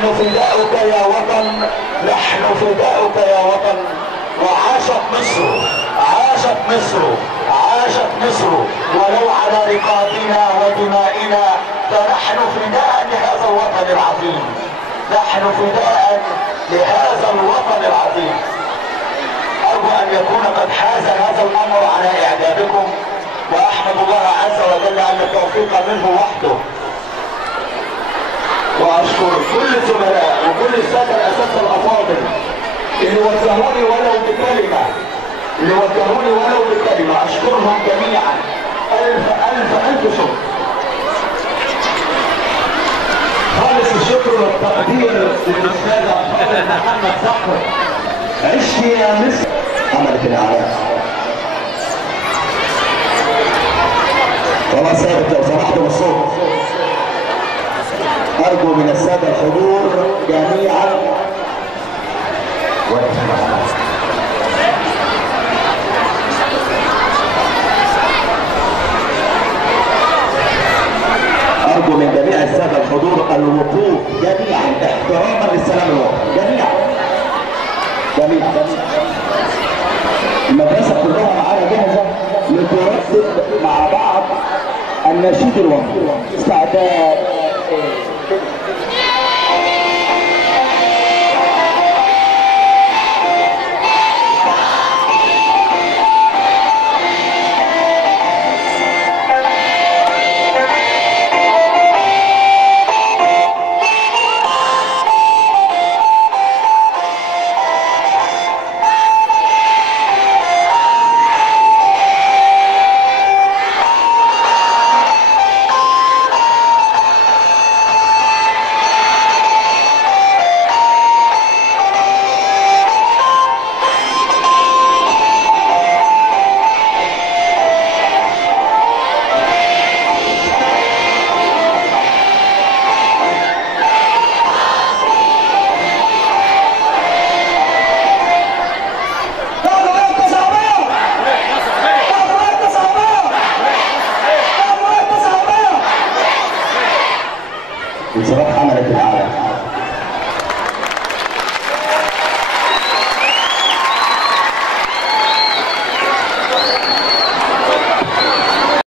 نحن فداؤك يا وطن، نحن فداؤك يا وطن. وعاشت مصر، عاشت مصر، عاشت مصر، ولو على رقابنا ودمائنا، فنحن فداء لهذا الوطن العظيم، نحن فداء لهذا الوطن العظيم. ارجو ان يكون قد حاز هذا الامر على اعجابكم، واحمد الله عز وجل ان التوفيق منه وحده. واشكر كل الزملاء وكل الساده الاساتذه الافاضل اللي وجهوني ولو بكلمه، اللي وجهوني ولو بكلمه، اشكرهم جميعا الف الف الف شكر. خالص الشكر والتقدير للاستاذ الفاضل محمد صقر. عشتي يا مصر عملت الاعلام. خلاص ثابت لو سمحتوا بالصوت. ارجو من الساده الحضور جميعا ارجو من جميع الساده الحضور الوقوف جميعا احتراما للسلام الوطني جميعا جميعا. المدرسه كلها معانا جاهزه لتردد مع بعض النشيد الوطني. استعداد